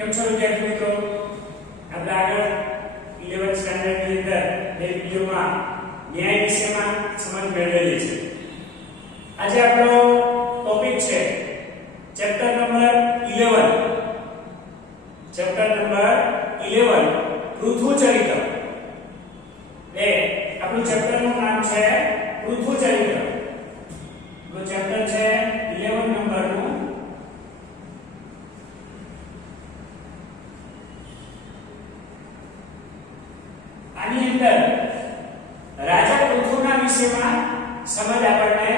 કેમ છો વિદ્યાર્થી મિત્રો? આપણે આગળ 11th સ્ટાન્ડર્ડ ની અંદર બે વિડિયોમાં ન્યાય વિષયમાં સમજ મેળવેલી છે. આજે આપણો ટોપિક છે ચેપ્ટર નંબર 11. Chapter number 11 પૃથુચરિત્ર. એ આપણું ચેપ્ટરનું નામ છે પૃથુચરિત્ર. તો ચેપ્ટર છે 11 નંબરનું. આની અંદર રાજા પૃથુના વિશેમાં સમજ આપણને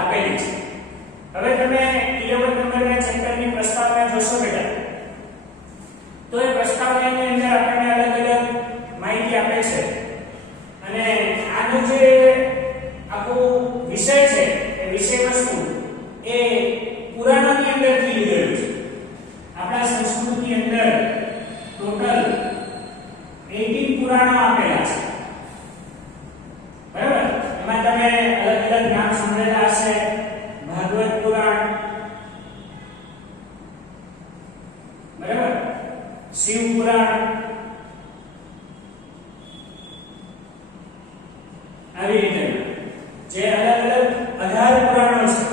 આપેલી છે. હવે તમે 11 નંબરના ચેપ્ટરની પ્રસ્તાવના જોશો બેટા, તો એ પ્રસ્તાવનાની અંદર આપણને અલગ અલગ માહિતી આપે છે અને આનો જે આખો વિષય છે એ વિષય વસ્તુ એ પુરાણોની અંદરથી લીધેલું છે. આપણા સંસ્કૃતની અંદર ટોટલ 18 પુરાણો આપેલા છે. બરાબર? એમાં તમે અલગ અલગ નામ સાંભળેલા હશે. ભાગવત પુરાણ, બરાબર, શિવ પુરાણ, આવી રીતે જે અલગ અલગ 18 પુરાણો છે.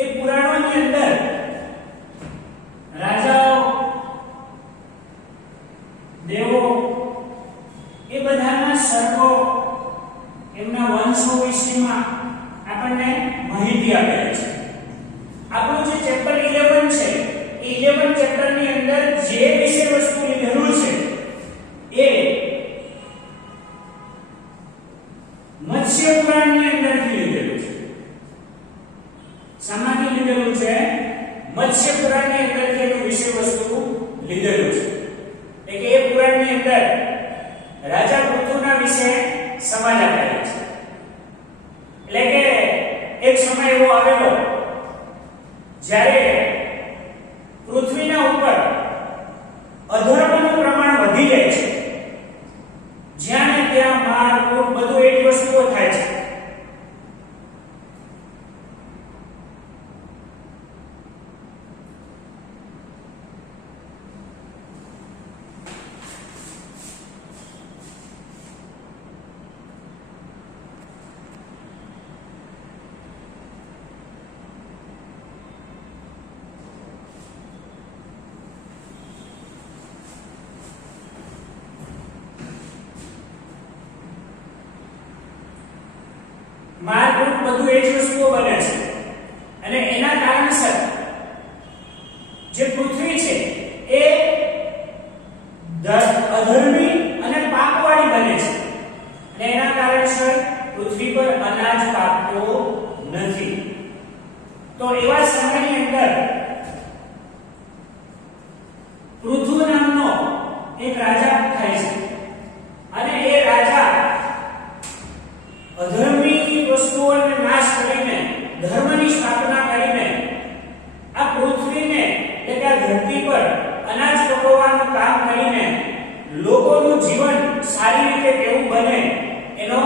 એ પુરાણોની અંદર રાજાઓ, દેવો, એ બધાના સર્ગો, એમના વંશો વિશેમાં આપણને માહિતી આપેલી છે. આપણું જે ચેપ્ટર 11 છે, એ 11 ચેપ્ટરની અંદર જે વિષય વસ્તુ લીધેલું છે એ મત્સ્ય પુરાણની અંદરથી લીધેલું છે. સામાન્ય લીધેલું છે મત્સ્ય પુરાણની અંદરથી એનું વિષય વસ્તુ લીધેલું છે. એટલે કે એ પુરાણની અંદર રાજા પૃથુના વિશે સમજ આપેલી છે. એટલે કે એક સમય એવો આવેલો જ્યારે પૃથ્વીના ઉપર અધર્મનું પ્રમાણ વધી જાય છે. જ્યાં ને ત્યાં માર કૂટ બધું એક વસ્તુઓ થાય છે. મારકૂટ બધું એ જ વસ્તુઓ બને છે અને એના કારણસર જે પૃથ્વી છે એ અધર્મી અને પાપવાળી બને છે અને એના કારણસર પૃથ્વી પર અનાજ પાકતો નથી. તો એવા સમયની અંદર પૃથુ નામનો એક રાજા થાય છે અને એ રાજા અધર્મી વસ્તુઓને નાશ કરીને ધર્મની સ્થાપના કરીને આ પૃથ્વીને, એટલે કે આ ધરતી પર અનાજ પકવવાનું કામ કરીને લોકોનું જીવન સારી રીતે કેવું બને એનો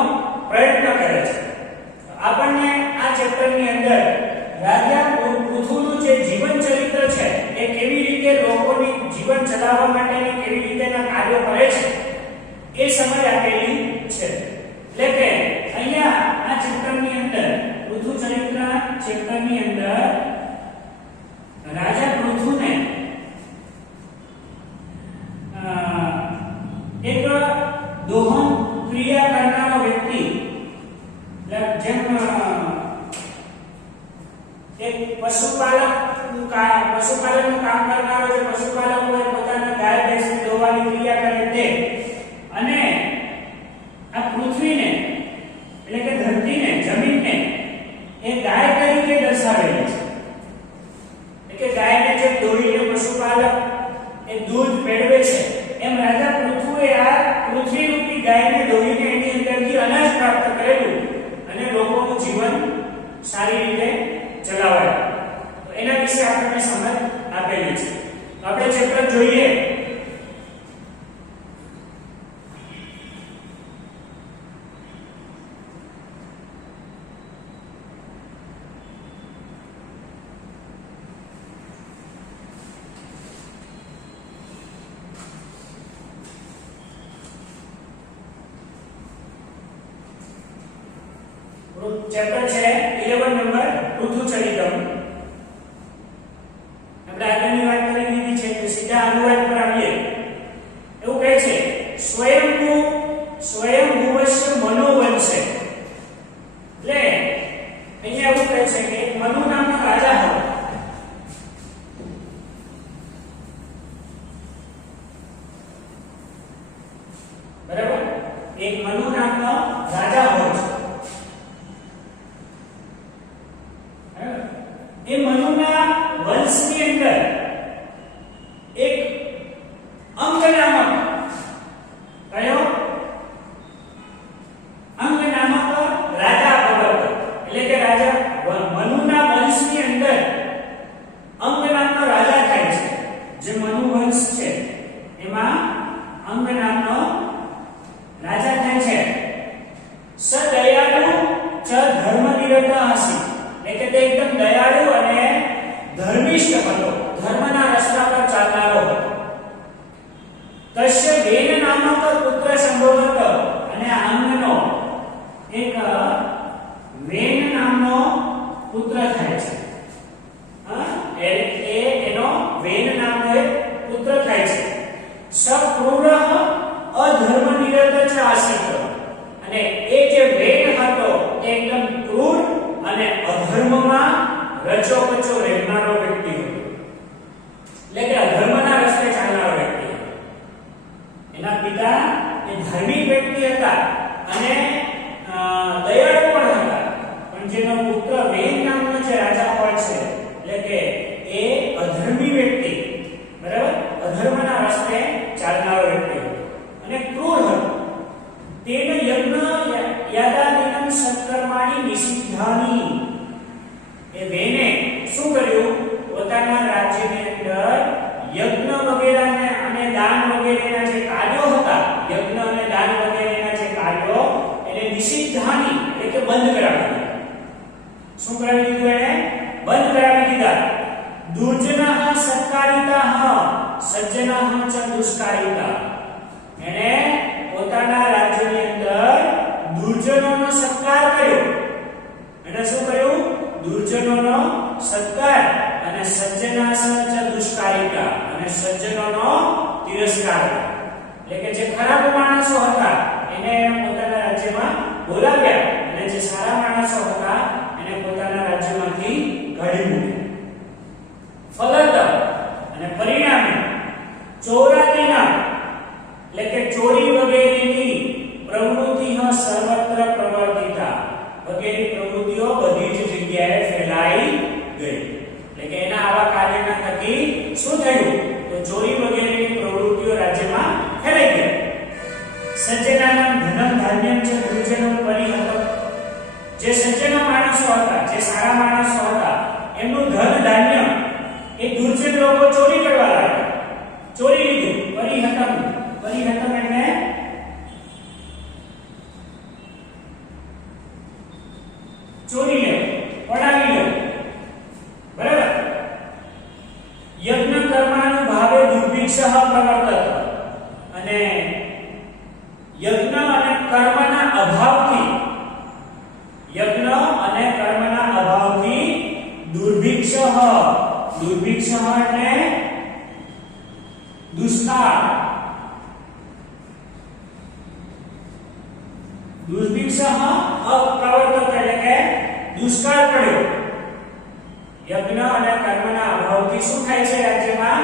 પ્રયત્ન કરે છે. આપણને આ ચેપ્ટરની અંદર રાજા પૃથુનું જે જીવન ચરિત્ર છે એ કેવી રીતે લોકોની જીવન ચલાવવા માટેની કેવી રીતેના કાર્યો કરે છે એ સમજ આપેલી છે. એટલે કે અહીંયા આ ચેપ્ટરની અંદર પૃથુચરિત્ર ચેપ્ટરની અંદર રાજા પૃથુને એક દોહન ક્રિયા કરનારો વ્યક્તિ, જેમ એક પશુપાલનનું કામ કરનારો જે પશુપાલક હોય પોતાના ગાય ભેંસની દોવાની ક્રિયા કરે તે, અને આ પૃથ્વીને એટલે કે ધરતીને, જમીનને એ ગાય તરીકે દર્શાવેલી છે. એટલે કે ગાયને જે દોઈને પશુપાલક એ દૂધ મેળવે છે, એમ રાજા પૃથુએ આ પૃથ્વી રૂપી ગાયને દોઈને એની અંદરથી અનાજ પ્રાપ્ત કરેલું અને લોકોનું જીવન સારી રીતે ચલાવાય. તો એના વિશે આપણને સમજ આપેલી છે. આપણે ચેપ્ટર જોઈએ. ચેપ્ટર છે 11 નંબર પૃથુચરિતમ. આપણે આગળની વાત કરી દીધી છે તો સીધા અનુવાદ પર આવીએ. એવું કહે છે સ્વયંભુવસ્ય મનોવંશે. એટલે અહીંયા એવું કહે છે કે મનુ નામનો રાજા હતો. બરાબર, એક મનુ નામનો રાજા હોય છે. એ મનુના વંશની અંદર એક અંગ નામક કયો અંગ નામક રાજા હતો. એટલે કે રાજા મનુના વંશની અંદર અંગ નામનો રાજા થાય છે. જે મનુ વંશ છે એમાં અંગ નામનો રાજા થાય છે. સદયાળુ ચ ધર્મનિરત હસી. એટલે કે તે એકદમ દયાળુ અને ધર્મિષ્ઠ હતો, ધર્મના રસ્તા પર ચાલનારો હતો. તસ્ય વેન નામક પુત્ર સંભવત. અને આ અંગનો એક વેન નામનો પુત્ર થાય છે. એનો વેન નામનો એક પુત્ર થાય છે. સક્રૂર અધર્મનિરત ચ આસિત. અને એ જે વેન હતો એ એકદમ ક્રૂર અને અધર્મમાં રચોપચો રહેનારો વ્યક્તિ હતો. એટલે કે અધર્મના રસ્તે ચાલનારો વ્યક્તિ હતો. એના પિતા એ ધાર્મિક વ્યક્તિ હતા અને દયાળુ પણ હતા. પણ જેનો પુત્ર વેન નામનો જે રાજા હોય છે એટલે કે એ અધર્મી વ્યક્તિ, બરાબર, અધર્મના રસ્તે ચાલનારો વ્યક્તિ હતો અને ક્રૂર હતો. તેનો યજ્ઞ યાદાદિનમ સત્કર્માણી નિષિદ્ધાની. એ વેને શું કર્યું? પોતાના રાજ્યની અંદર યજ્ઞ વગેરેને અને દાન વગેરેના જે કાર્યો હતા, યજ્ઞ અને દાન વગેરેના જે કાર્યો એને નિષિદ્ધાની એટલે કે બંધ કરાવી દીધા. શું કરાવી દીધું? એને બંધ કરાવી દીધા. દુર્જનાહ સત્કારિતાહ સજ્જનાહ ચ દુષ્કારિતા. એને પોતાના રાજ્યની અંદર દુર્જનોનો સત્કાર કર્યો. એને શું કર્યું? દુર્જનોનો સત્કાર અને સજ્જનાસ ચ દુષ્કારિતા. અને સજ્જનોનો તિરસ્કાર. એટલે કે જે ખરાબ માણસો હતા એને પોતાના રાજ્યમાં બોલાવ્યા અને જે સારા માણસો હતા એને પોતાના રાજ્યમાંથી કાઢી મૂક્યા. ફલત અને પરિણામે ચોરાદિના એટલે કે ચોરી વગેરેની પ્રવૃત્તિ સર્વત્ર પ્રવર્તિતા. વગેરે પ્રવૃત્તિઓ બધી જ જગ્યાએ ફેલાઈ ગઈ. એટલે કે એના આવા કાર્યના થકી શું થયું? તો ચોરી વગેરેની પ્રવૃત્તિઓ રાજ્યમાં ફેલાઈ ગઈ. સજ્જનાનામ ધનમ ધાન્યમ ચ દુર્જનો પરિહત. જે સજ્જનો માણસો હતા, જે સારા માણસો હતા, એમનું ધન ધાન્ય એ દુર્જન લોકો ચોરી કરવા લાગ્યા. ચોરી લીધું. પરિહતમ. પરિહતમ એટલે ચોરી લે, પડાવી લે. બરાબર. યજ્ઞ કર્માનું ભાવે દુર્ભિક્ષ પ્રવર્તત. અને યજ્ઞ અને કર્મના અભાવથી, યજ્ઞ અને કર્મના અભાવથી દુર્ભિક્ષ. દુર્ભિક્ષ એટલે દુષ્કાળ. દુર્ભિક્ષ અપ્રવર્તત એટલે કે દુષ્કાળ પડ્યો. યજ્ઞ અને કર્મના અભાવથી શું થાય છે? રાજ્યમાં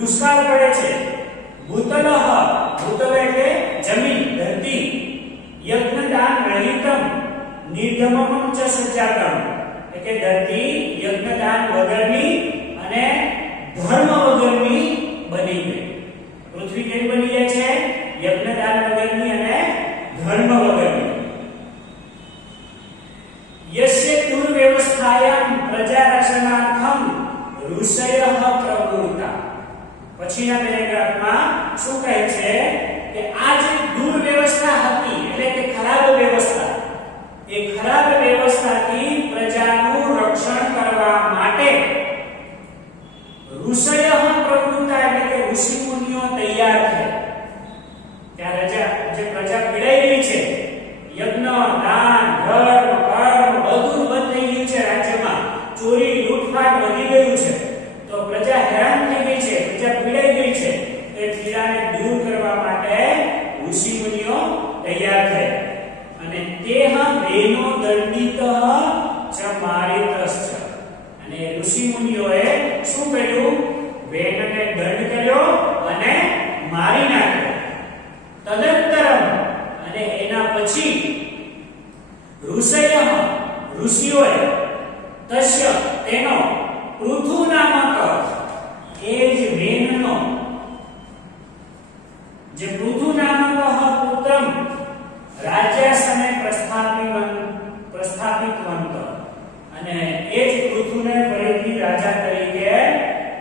દુષ્કાળ પડે છે. ભૂતલ. ભૂતલ એટલે જમીન, ધરતી. યજ્ઞ દાન રહિતમ નિર્ધમમ ચ સજ્જાતમ. એટલે કે ધરતી યજ્ઞ દાન વગરની અને ધર્મ વગરની બની ગઈ. પૃથ્વી કેવી બની જાય છે? યજ્ઞ દાન વગરની અને ધર્મ વગરની. યસ્ય દુર્વ્યવસ્થાયામ પ્રજા રક્ષણાર્થમ ઋષયઃ પ્રવૃત્તા. પછીના પેરેગ્રાફમાં શું કહે છે કે આ જે દુર્વ્યવસ્થા હતી એટલે કે ખરાબ વ્યવસ્થા, એ ખરાબ વ્યવસ્થાથી પ્રજાનું રક્ષણ કરવા માટે ઋષયઃ પ્રવૃત્તા એટલે કે ઋષિ મુનિઓ તૈયાર થયા. ત્યાં જે પ્રજા પીડાઈ રહી છે, યજ્ઞ, દાન, ધર્મ, કર્મ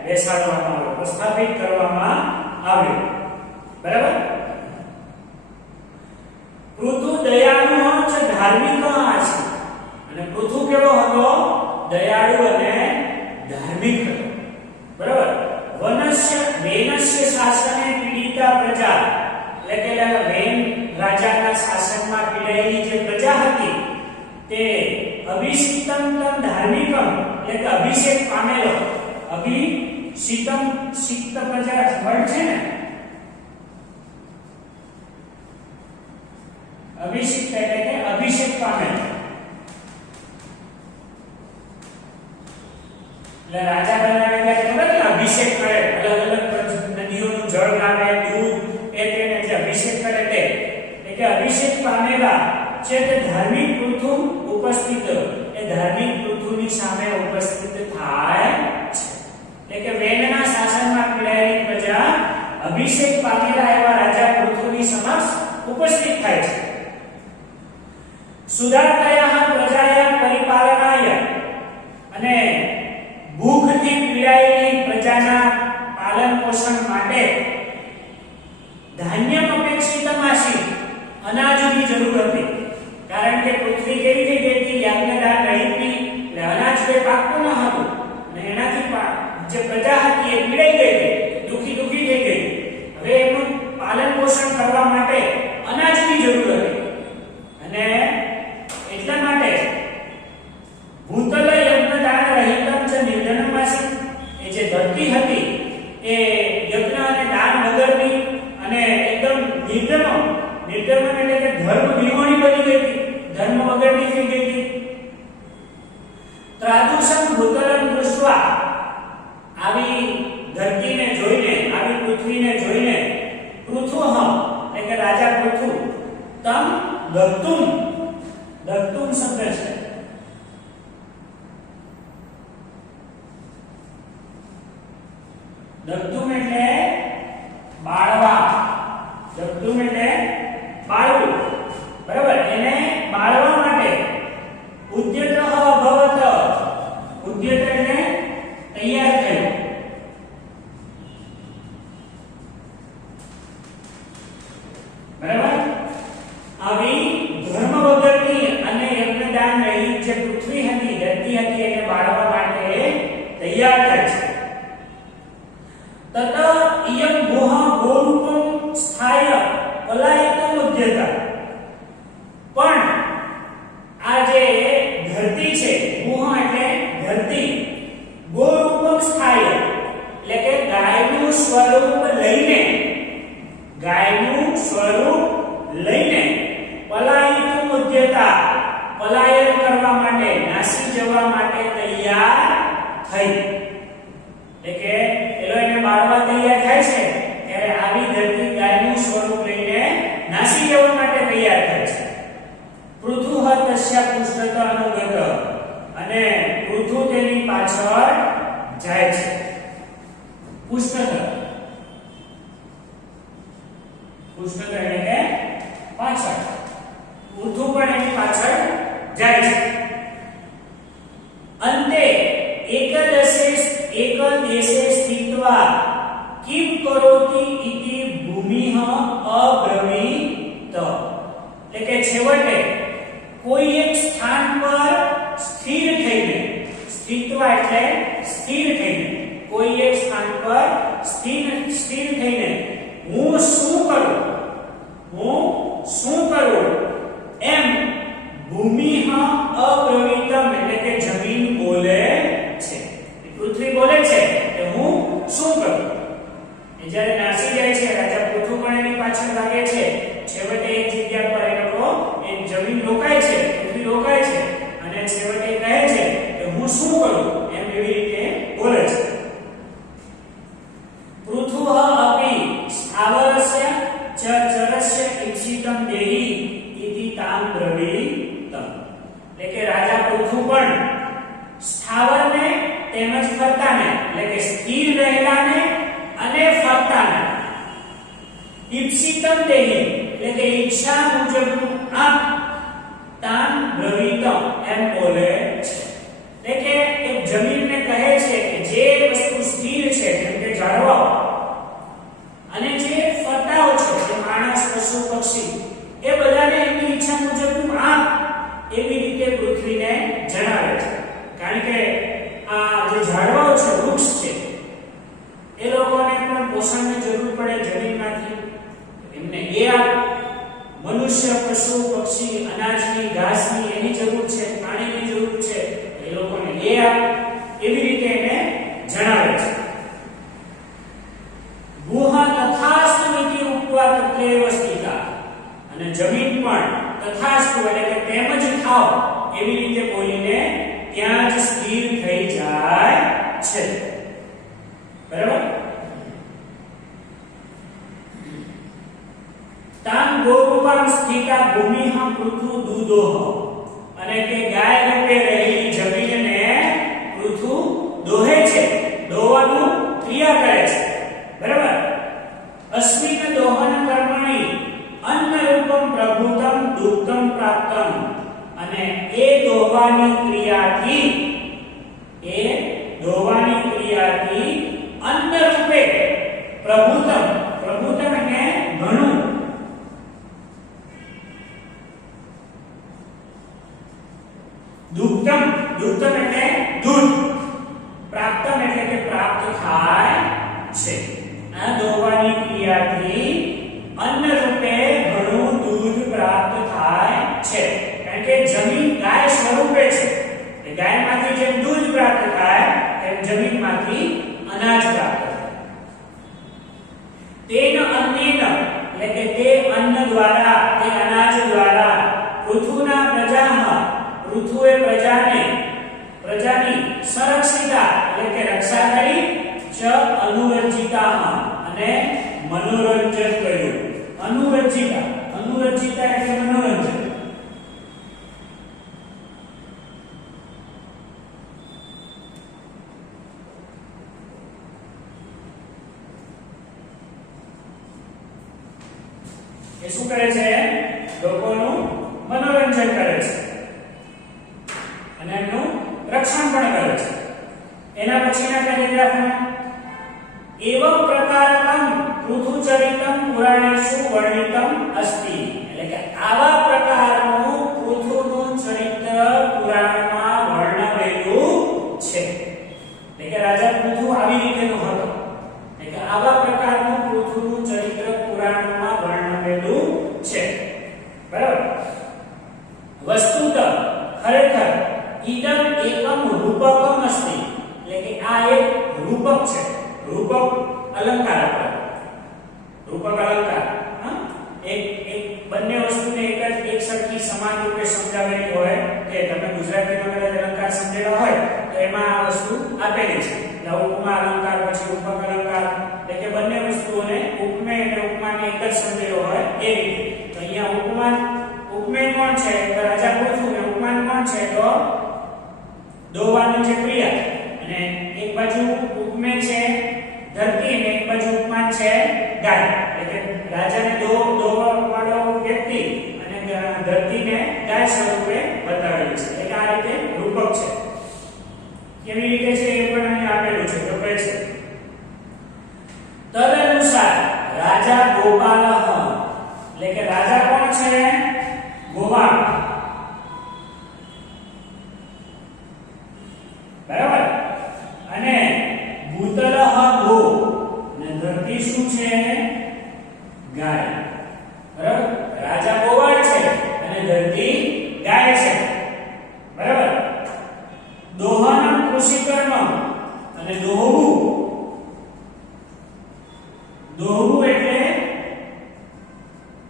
બેસાડવામાં આવ્યો, પ્રસ્થાપિત કરવામાં આવ્યો. બરાબર. પૃથુ દયાળુ છે, ધાર્મિક છે. અને પૃથુ કેવો હતો? દયાળુ અને ધાર્મિક હતો. બરાબર. વેનસ્ય શાસને પીડિતા પ્રજા, એટલે કે વેન રાજાના શાસનમાં પીડાયેલી જે પ્રજા હતી તે અભિષિક્તમ ધાર્મિકમ, એટલે કે અભિષેક પામેલો, અભિષિક્તમ સિક્ત પ્રજા વર્ડ છે ને, અભિષિક્ત એટલે કે અભિષેક પામેલો. એટલે રાજા બનાવે ત્યારે ખબર ને અભિષેક કરે, અલગ અલગ નદીઓનું જળ લાવે, દૂધ એ તેને જે અભિષેક કરે તે, એટલે કે અભિષેક પામેલા છે તે ધાર્મિક પૃથુ ઉપસ્થિત, એ ધાર્મિક પૃથુની સામે ઉપસ્થિત થાય છે. એટલે કે વેનના શાસનમાં પીડાયેલી પ્રજા અભિષેક પામેલા એવા રાજા પૃથુની સમક્ષ ઉપસ્થિત થાય છે. સુદાર્તયા પ્રજાયા પરિપાલનાય, અને ભૂખથી પીડાયેલી પ્રજાના પાલન પોષણ માટે ધાન્યમ અપેક્ષિતમાસી, અનાજની જરૂર હતી. કારણ કે પૃથ્વી કેવી થઈ ગઈ હતી? યાજ્ઞદાન રહિતની, એટલે અનાજ કોઈ પાકતું ન હતું, અને એનાથી જે પ્રજા હતી એ પીડાઈ ગઈ હતી, દુખી થઈ ગઈ. હવે એનું પાલન પોષણ કરવા માટે અનાજની જરૂર હતી. અને એટલા માટે ભૂતલ યજ્ઞદાન રહિતમ છે નિર્ધનમાસી, એ જે ધરતી હતી એ યજ્ઞ અને દાન વગરની અને એકદમ નિર્ધન એટલે કે ધર્મ વિહોણી બની ગઈ હતી, ધર્મ વગરની થઈ ગઈ હતી. ત્રાદુષમ ભૂતલમ દૃષ્ટવા, આવી ધરતીને જોઈને, આવી પૃથ્વીને જોઈને, પૃથુઃ એટલે કે રાજા પૃથુ તમ દત્તુમ શબ્દ છે. દત્તુમ એટલે બાળવા, દત્તુમ એટલે બાળવું. બરાબર. એને બાળવા માટે ઉદ્યતઃ અભવત, ઉદ્યત એટલે તૈયાર થયો. બરાબર. આવી ધર્મ વગરની અને યજ્ઞદાન રહિત જે પૃથ્વી હતી, ધરતી હતી, એને બાળવા માટે તૈયાર થાય છે. તત ઇયં ભૂઃ ગોરૂપમ સ્થાય પલાયિતમ ઉદ્યતા, પણ આ જે ધરતી છે, ભૂઃ એટલે ધરતી, ગોરૂપમ સ્થાય એટલે કે ગાયનું સ્વરૂપ લઈને, ગાયનું સ્વરૂપ લઈને પલાયિતમ ઉદ્યતા, પલાયન કરવા માટે, નાસી જવા માટે તૈયાર થઈ. એટલે કે એલો એને બાળવા તૈયાર થાય છે ત્યારે આવી ધરતી ગાયનું સ્વરૂપ લઈને નાસી જવા માટે તૈયાર થાય છે. પૃથુઃ તસ્ય પૃષ્ઠત અનુગત, અને પૃથુ તેની પાછળ જાય છે. પૃષ્ઠત એટલે કે પાછળ, પૃથુ પણ એની પાછળ જાય છે. અંતે એક દેશે સ્થિત્વા કિમ કરોતિ ઇતિ ભૂમિઃ અબ્રવીત, એટલે કે છેવટે કોઈ એક સ્થાન પર સ્થિર થઈને, સ્થિત્વા એટલે સ્થિર થઈને, કોઈ એક સ્થાન પર સ્થિર થઈને હું શું કરું એમ ભૂમિઃ અબ્રવીતમ એટલે કે જમીન બોલે છે, પૃથ્વી બોલે છે કે હું શું કરું. એ જ્યારે નાસી જાય છે, રાજા પૃથુ પણ એની પાછળ લાગે છે, છેવટે એક જગ્યા પર એ લોકો, એ જમીન રોકાય છે, પૃથ્વી રોકાય છે, અને છેવટે કહે છે કે હું શું કરું એમ એવી રીતે બોલે છે. પૃથુઃ અપી સ્થાવરસ્ય ચ ચરસ્ય ઈપ્સિતમ દેહી ઇતિ તામ બ્રવીતમ, એટલે કે રાજા પૃથુ પણ સ્થાવરને તેમજ ફરતાને, એટલે કે સ્થિર રહેલાને અને ફરતાને, ઈપ્સિતમ દેહી એટલે કે ઈચ્છા મુજબનું આમ, તામ બ્રવીતમ એમ બોલે છે. એટલે કે એક જમીનને કહે છે કે જે વસ્તુ સ્થિર છે મનુષ્ય, પશુ, પક્ષી અનાજની, ઘાસની એની જરૂર છે, પાણીની જરૂર છે, એ લોકોને એ આપ, એવી રીતે એને જણાવે છે. ગુહા તથાસ્તુ ઇતિ ઉક્ત્વા તત્રેવ સ્થિતા, અને જમીન પણ તથાસ્તુ એટલે કે તેમજ થાવ એવી રીતે બોલીને ત્યાં જ સ્થિર થઈ જાય છે. બરાબર. તામ ગોરૂપાં સ્થિતા ભૂમિઃ પૃથુ દૂધોઃ, અને તે ગાય રૂપે રહેલી જમીનને પૃથુ દોહે છે, દોવાનું ક્રિયા કરે છે. બરાબર. અસ્મિન દોહન કર્મણિ અન્ન રૂપમ પ્રભુતમ દુગ્ધમ પ્રાપ્તમ, અને એ દોવાની ક્રિયાથી અન્ન રૂપે પ્રભુતમ, પ્રભુતમ એટલે ઘણું, દુગ્ધમ, દુગ્ધમ એટલે દૂધ, પ્રાપ્તમ એટલે કે પ્રાપ્ત થાય છે. આ દોવાની ક્રિયાથી અન્ન રૂપે ઘણું દૂધ પ્રાપ્ત થાય છે. કારણ કે જમીન ગાય સ્વરૂપે છે, એ ગાયમાંથી જેમ દૂધ પ્રાપ્ત થાય તેમ જમીનમાંથી અનાજ પ્રાપ્ત થાય. તેન અન્નેન એટલે કે તે અન્ન દ્વારા, તે અનાજ દ્વારા પૃથુના પ્રજામાં, પૃથુએ પ્રજાની સંરક્ષિતા એટલે કે રક્ષા કરી, ચ અનુરજિતામાં અને મનોરંજન કર્યું. અનુરજિતા, અનુરજિતા એટલે મનોરંજન. એ શું કરે છે? લોકોનું મનોરંજન કરે છે અને એનું રક્ષણ પણ કરે છે. એના પછીના પેરેગ્રાફમાં એવં પ્રકારકમ પૃથુચરિતમ પુરાણેષુ વર્ણિતમ અસ્તિ, એટલે કે આવા પ્રકારનું પૃથુનું ચરિત્ર પુરાણમાં વર્ણવેલું છે. એટલે કે રાજા પૃથુ આવી રીતેનો હતો, એટલે કે આવા પ્રકારનું પૃથુનું ચરિત્ર પુરાણમાં વર્ણવેલું છે. બરાબર. વસ્તુત ખરેખર ઈદમ એકમ રૂપકમ અસ્તિ, એટલે કે આ એક રૂપક છે. રૂપક અલંકાર આપો, રૂપક અલંકાર. એક બંને વસ્તુને એક સરખી સમાન રૂપે સમજાવેલી હોય, કે તમે ગુજરાતીમાં કદાચ અલંકાર સમજેલા હોય તો એમાં આ વસ્તુ આપેલી છે. ઉપમા અલંકાર, પછી રૂપક અલંકાર, એટલે કે બંને વસ્તુઓને ઉપમેય અને ઉપમાને એક જ સમજેલો હોય એ રીતે. તો અહીંયા ઉપમેય કોણ છે? તો રાજા પૃથુ, ને ઉપમાન કોણ છે? તો દોવાની જે ક્રિયા. અને એક બાજુ ઉપમેય છે ધરતી, અને એક બાજુ ઉપમાન છે ગાય. એટલે કે રાજાને દોવા વાળો વ્યક્તિ અને ધરતીને ગાય સ્વરૂપે બતાવેલી છે. એટલે આ રીતે રૂપક છે. કેવી રીતે છે એ પણ અહીં આપેલું છે. તો કહે છે તદનુસાર રાજા ગોપાલઃ, એટલે કે રાજા કોણ છે? ગોપાલ. બરાબર. અને ભૂતલઃ ગો, અને ધરતી શું છે? ગાય. બરાબર. રાજા ગોવાળ છે અને ધરતી ગાય છે. બરાબર. દોહનમ કૃષિ કર્મ, અને દોહવું એટલે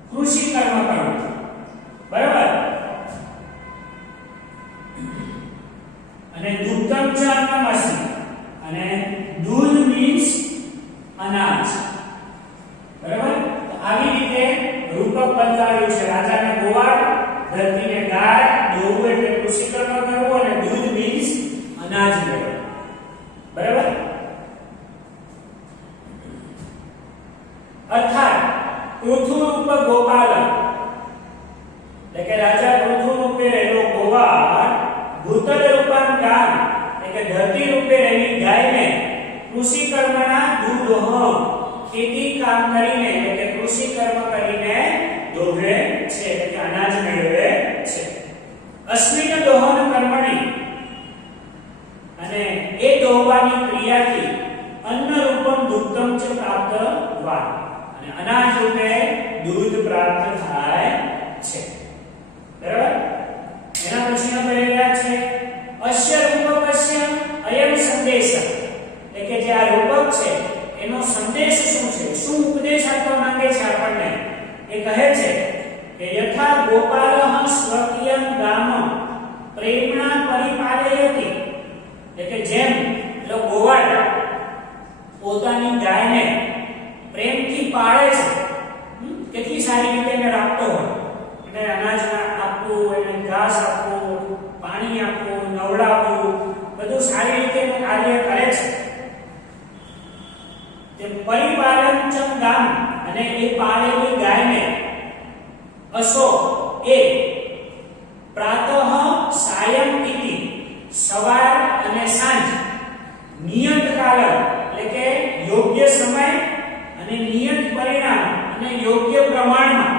કૃષિ કર્મ કરવું. બરાબર. અને દુગ્ધમ ચ અન્નમસ્તિ, અને દૂધ મીન્સ અનાજ. બરાબર. તો આવી રીતે રૂપક બતાવ્યું છે. રાજાને ગોવાળ, ધરતીને ગાય, દોહવું એટલે કૃષિ કર્મ કરવું, અને દૂધ મીન્સ અનાજ મેળવવું. બરાબર. અર્થાત પૃથુ રૂપ ગોપાલ, એટલે કે રાજા પૃથુ રૂપે રહેલો ગોવાળ, ભૂતલ રૂપાન ગામ, એટલે કે ધરતી રૂપે રહેલી ગાયને કૃષિ કર્મના દૂધોહ, ખેતી કામ કરીને, એટલે કે કૃષિ કર્મ કરીને દોહે છે, એટલે કે અનાજ મેળવે છે. અસ્મિન દોહન કર્મણિ, અને એ દોહવાની ક્રિયાથી અન્ન રૂપમ દુગ્ધમ ચ પ્રાપ્ત વા, અને અનાજ રૂપે દૂધ પ્રાપ્ત થાય છે. બરાબર? એના પછીનો પેરેગ્રાફ છે અસ્ય રૂપકસ્ય અયમ સંદેશ, એટલે કે જે આ રૂપક છે એનો સંદેશ શું છે, શું ઉપદેશ આપવા માંગે છે આપણને. એ કહે છે કે યથા ગોપાલઃ સ્વકીયં ગામ પ્રેમણા પરિપાલયતિ, એટલે કે જેમ ગોવાળ પોતાની ગાયને પ્રેમથી પાળે છે, કેટલી સારી રીતે એને રાખતો હોય, એને અનાજ આપવું, એને ઘાસ આપવું, પાણી આપવું, નવડાવવું, બધું સારી રીતે કાર્ય કરે છે. તે પરિપાલનચમ ગામ, અને એ પાળેલી ગાયને અસો એ પ્રાતઃ સાયં ઇતિ, સવાર અને સાંજ, નિયત કાલ એટલે કે યોગ્ય સમય અને નિયત પરિણામ અને યોગ્ય પ્રમાણમાં.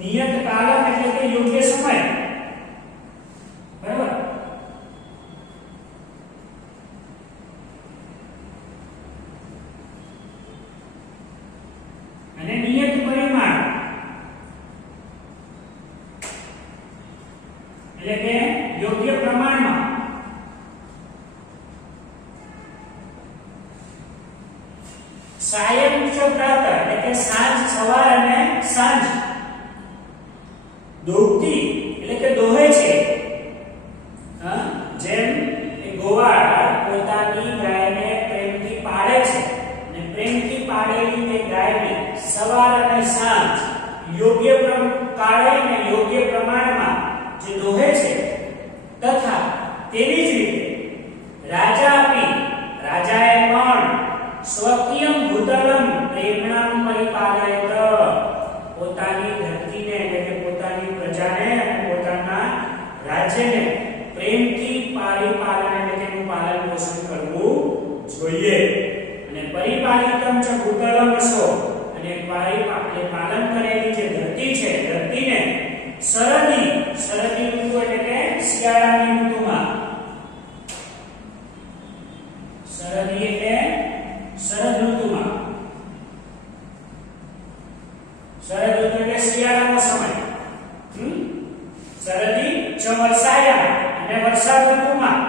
નિયત કાલ એટલે કે યોગ્ય સમય, બરાબર? અને નિયત પરિમાણ એટલે કે યોગ્ય પ્રમાણમાં. સાયં પ્રાતઃ એટલે કે સાંજ, સવાર અને સાંજ. દોહતી એટલે કે દોહે છે. જેમ એ ગોવાળ પોતાની ગાયને પ્રેમથી પાળે છે, અને પ્રેમથી પાળેલી તે ગાયને સવાર અને સાંજ યોગ્ય કાળે અને યોગ્ય પ્રમાણમાં જે દોહે છે, તથા તેવી જ રીતે રાજા આપી, રાજાએ પણ સ્વકીયં ભૂતલં પ્રેમણાં પરિપાલયત, પોતાની ધરતીને એટલે કે પોતાની પ્રજાને અને પોતાના રાજ્યને પ્રેમથી પાલન એટલે કે તેનું પાલન પોષણ કરવું જોઈએ. અને પરિપાલિતમ ચ ભૂતલં અસો, અને પાલન કરેલી જે ધરતી છે, ધરતીને શરદી, શરદી ઋતુ એટલે કે શિયાળાની ઋતુમાં, શરદી એટલે શરદ ઋતુમાં, શરદ ઋતુ એટલે શિયાળાનો સમય. શરદી ચ વર્ષાયા, અને વર્ષા ઋતુમાં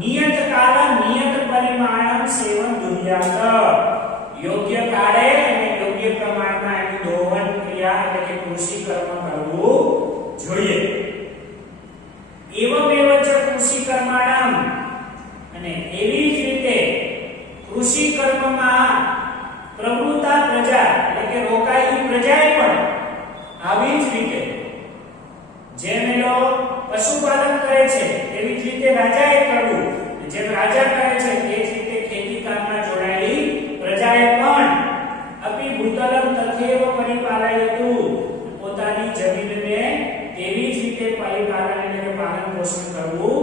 નિયત કાલ નિયત પરિમાણ સેવન દુર્યાત, યોગ્ય કાળે અને યોગ્ય પ્રમાણમાં એનું દોહન ક્રિયા એટલે કે કૃષિ કર્મ કરવું જોઈએ. એવમેવ ચ કૃષિ કર્માણામ, અને એવી જ રીતે કૃષિ કર્મમાં પ્રવૃત્તા પ્રજા એટલે કે રોકાયેલી પ્રજાએ પણ આવી જ રીતે, જેમ એનો પશુપાલન કરે છે તેવી જ રીતે રાજાએ કરવું, જેમ રાજા કરે છે તે જ રીતે ખેતી કામમાં જોડાયેલી પ્રજાએ પણ અપી ભૂતલં તથૈવ પરિપાલયતુ, પોતાની જમીનને તેવી જ રીતે પરિપાલન એટલે કે પાલન પોષણ કરવું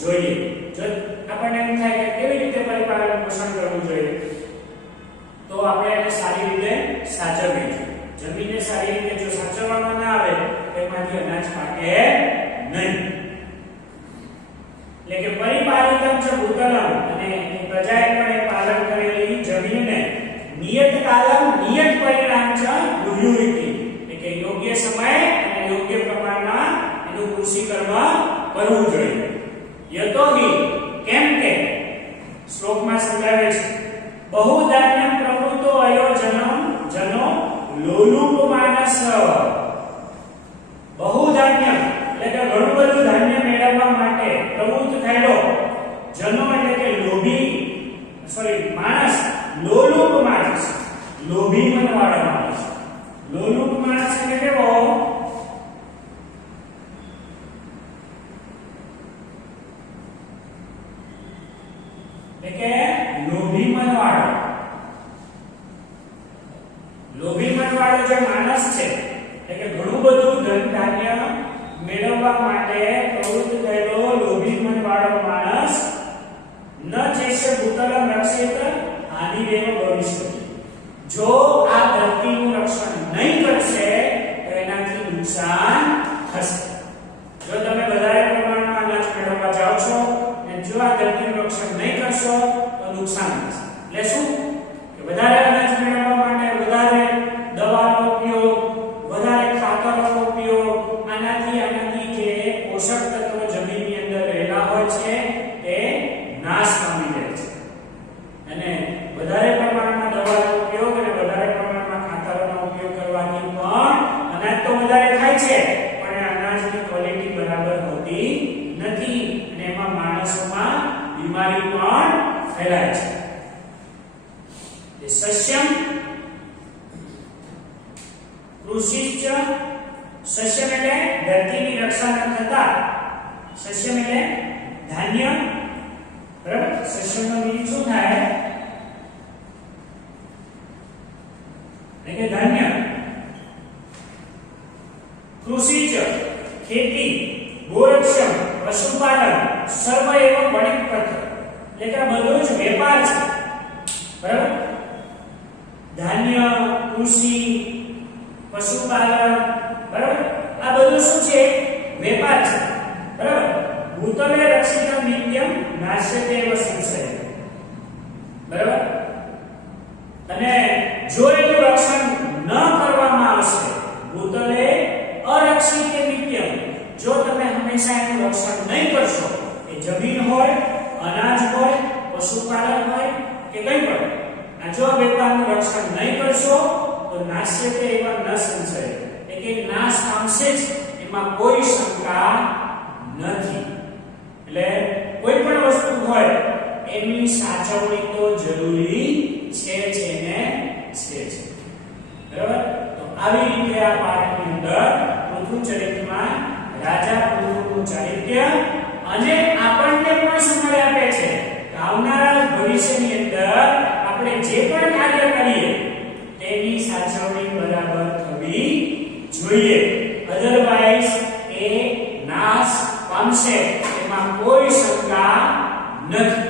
જોઈએ. જો આપણને એમ થાય કે કેવી રીતે પરિપાલન પોષણ કરવું જોઈએ, તો આપણે એને સારી રીતે સાચવવી જોઈએ. જમીનને સારી રીતે જો સાચવવામાં ના આવે તો એમાંથી અનાજ પાકે નહીં. એટલે કે પરિપાલિતમ ચ ભૂતલં, અને પ્રજાએ પણ એ પાલન કરેલી જમીનને નિયત કાલમ નિયત પરિણામ ચ ગુહ્યુરિતિ, એટલે કે યોગ્ય સમય અને યોગ્ય પ્રમાણમાં એનું કૃષિ કર્મ કરવું જોઈએ. યતોહિ, કેમ કે શ્લોકમાં સમજાવે છે બહુ ધાન્યમ પ્રવૃત્તો અયોજનમ જનો લોલુપમાનસ, બહુ ધાન્ય એટલે કે ઘણું બધું ધાન્ય મેળવવા માટે પ્રવૃત્ત થયેલો, જનો એટલે કે લોભી, માણસ, લોલુપ માણસ, લોભી મનવાળો માણસ. લોલુપ માણસ એટલે કેવો, એટલે કે લોભી મનવાળો. લોભી મનવાળો જે માણસ છે એટલે કે ઘણું બધું ધન ધાન્ય મેળવવા માટે પ્રવૃત્ત થયેલો લોભી મનવાળો માણસ ન ચેષ્ય ભૂતલં રક્ષેત હાનિરેવ ભવિષ્યતિ, જો આ ધરતીનું રક્ષણ નહીં કરશે તો એનાથી નુકસાન થશે. જો તમે વધારે પ્રમાણમાં અનાજ મેળવવા જાઓ છો અને જો આ ધરતીનું રક્ષણ નહીં કરશો તો નુકસાન થશે. એટલે શું કે વધારે અનાજ મેળવવા માટે વધારે દવાનો ઉપયોગ, વધારે અને વધારે પ્રમાણમાં દવાનો ઉપયોગ અને વધારે પ્રમાણમાં ખાતરોનો ઉપયોગ કરવાથી પણ અનાજ તો વધારે થાય છે પણ અનાજની ક્વોલિટી બરાબર હોતી નથી અને એમાં માણસોમાં બીમારી પણ ફેલાય છે. સસ્યમ કૃષિચ સસ્યમ એટલે ધરતીની રક્ષા ન થતા સસ્યમ એટલે ધાન્ય બરાબર સસ્યમનો બીજ શું થાય એટલે ધાન્ય કૃષિચ ખેતી ગોરક્ષમ પશુપાલન સર્વ એવ વણિક પત્ર એટલે કે બધું જ વેપાર છે બરાબર ધાન્ય કૃષિ પશુપાલન બરાબર આ બધું શું છે વેપાર છે બરાબર ભૂતલે રક્ષિતમ નિત્યમ નાશ્યતે એવ સંશય બરાબર અને જો એનું રક્ષણ ન કરવામાં આવશે ભૂતલે અરક્ષિત નિત્યમ જો તમે હંમેશા એનું રક્ષણ નહીં કરશો એ જમીન હોય અનાજ હોય પશુપાલન હોય કે કંઈ પણ આ જો વેપારનું રક્ષણ નહીં કરશો તો નાશ્યતે એવ ન સંશય એટલે કે નાશ પામશે જ એમાં કોઈ શંકા નથી. એટલે કોઈ પણ વસ્તુ હોય એની સાચવણી તો જરૂરી છે ને છે બરાબર. તો આવી રીતે આ પાઠની અંદર પૃથુ ચરિત્રમાં રાજા પૃથુનું ચારિત્ર્ય અને આપણને પણ સમજ આપે છે કે આવનારા ભવિષ્યની અંદર આપણે જે પણ કાર્ય કરીએ તેની સાચવણી બરાબર થવી જોઈએ અધરવાઇઝ એ નાશ પામશે એમાં કોઈ શંકા નથી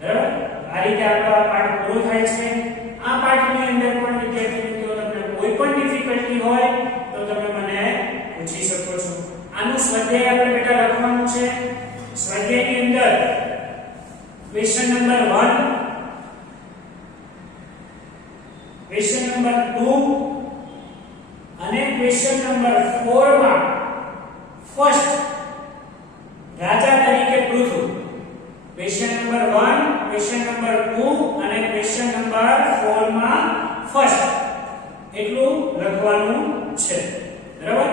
બરાબર. આ રીતે આપણો પાઠ પૂરો થાય છે. આ પાઠની અંદર પણ વિદ્યાર્થી મિત્રો તમને કોઈ પણ ડિફિકલ્ટી હોય તો તમે મને પૂછી શકો છો. આનું સ્વાધ્યાય આપણે બેટા લખવાનું છે. સ્વાધ્યાયની અંદર ક્વેશ્ચન નંબર 1 ક્વેશ્ચન નંબર 2 અને ક્વેશ્ચન નંબર 4 માં ફર્સ્ટ રાજા તરીકે પૃથુ ક્વેશ્ચન નંબર 1 ક્વેશ્ચન નંબર 2 અને ક્વેશ્ચન નંબર 4 માં ફર્સ્ટ એટલું લખવાનું છે બરાબર.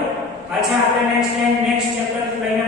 પાછા આપણે નેક્સ્ટ ચેપ્ટર લઈને